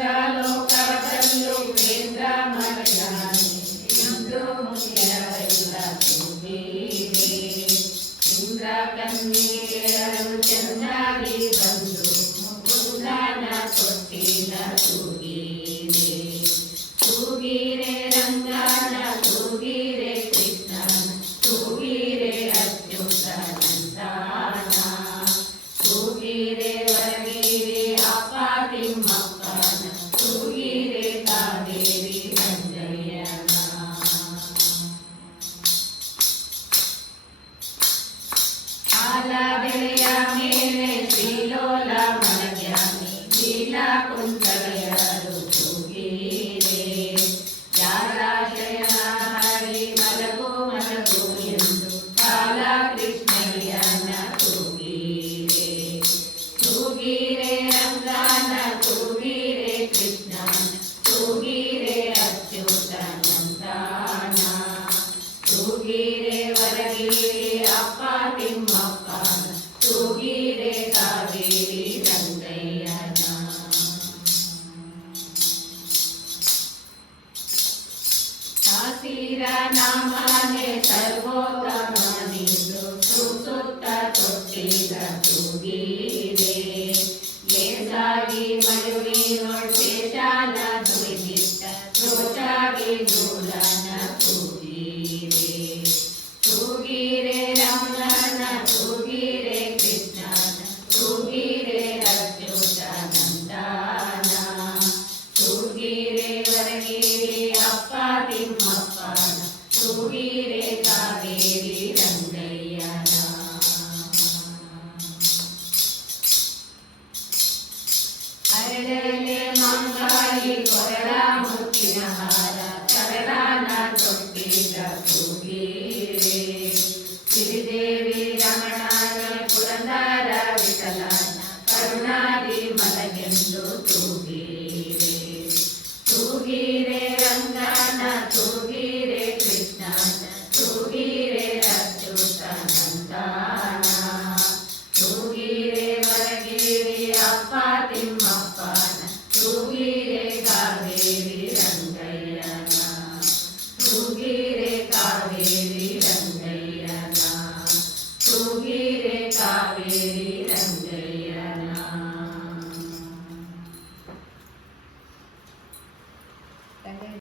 ಇಂದ್ರಲೋಕದಲ್ಲೂ ಕೇಂದ್ರ ಮಲಯಾನಿ ಇಂದು ಮುಂದೆಲ್ಲ ತೂಗಿದೆ. ಇಂದ್ರ ಕನ್ನಿಕೆಯರು ಚೆನ್ನಾಗಿ ಬಂದು ಮುಕುಂದನ ಕೊಟ್ಟಿನ ತೂಗಿದೆ. ತೂಗಿರೆ ರಂಗನ ತೂಗಿರೆ ಕೃಷ್ಣನ ತೂಗಿರೆ ಅಚ್ಯುತನಂದನ ತೂಗಿರೆ ವರಗಿರೆ ಅಪ್ಪ ತಿಮ್ಮಪ್ಪನ ತೂಗಿರೆ ಕಾವೇರಿ ರಂಗಯ್ಯನ. ಆಲ ಬೆಳೆಯ ಮೇಲೆ ಶ್ರೀಲೋಲ ಮಲಗ್ಯಾನಿ ಲೀಲ ಕುಂತಳೆಯರು ತೂಗಿರೆ. ಯಾರಾಶಯನ ಹರಿ ಮಲಗು ಮಲಗು ಎಂದು ಕಾಲ ಕೃಷ್ಣಯ್ಯನ ತೂಗಿರೆ. ತೂಗಿರೆ ರಂಗನ ತೂಗಿರೆ ಕೃಷ್ಣನ ತೂಗಿರೆ ಅಚ್ಯುತನಂದನ ತೂಗಿರೆ ವರಗಿರೆ ಅಪ್ಪ ತಿಮ್ಮಪ್ಪನ ತೂಗಿರೆ ಕಾವೇರಿ ರಂಗಯ್ಯನ. ಶಾಸ್ತ್ರೀರ ನಾಮನೆ ಸರ್ವೋತ್ತಮನಿಂದು ಸುತ್ತ ತೊಟ್ಟಿದ ತೂಗಿರೆ. ಲೇಸಾಗಿ ಮಯೂರಿ ನೋಡ್ಬೇಚಾನ ದುಡಿದಿದ್ದ ರೋಚಾಗಿ ನೂಲನ ತೂಗಿರೆ. ತೂಗಿರೆ ರಂಗನ ತೂಗಿರೆ ಕೃಷ್ಣನ ತೂಗಿರೆ ಅಚ್ಯುತನಂದನ ತೂಗಿರೆ ವರಗಿರೆ ಅಪ್ಪ ತಿಮ್ಮಪ್ಪನ ತೂಗಿರೆ ಕಾವೇರಿ ರಂಗಯ್ಯನ. ಅರಳೆಲೆ ಮಂಗಾಳಿ ಕೊರಳ ಮುತ್ತಿನ ಹಾರ ಕರಳನ ತೊಟ್ಟಿದ ತೂಗಿರೆ. ಶ್ರೀದೇವಿ ರಮಣನ ಪುರಂದರ ವಿಠಲನ ಕರುಣಾದಿ ಮಲಗೆಂದು ತೂಗಿರೆ. ತೂಗಿರೆ ರಂಗನ ತೂಗಿರೆ ಕೃಷ್ಣನ ತೂಗಿರೆ ಅಚ್ಯುತನಂದನ ತೂಗಿರೆ ವರಗಿರೆ ಅಪ್ಪ ತಿಮ್ಮಪ್ಪನ ತೂಗಿರೆ ಕಾವೇರಿ ರಂಗಯ್ಯನ. ತೂಗಿರೆ ಕಾವೇರಿ ರಂಗಯ್ಯನ ತೂಗಿರೆ ಕಾವೇರಿ ರಂಗಯ್ಯನ.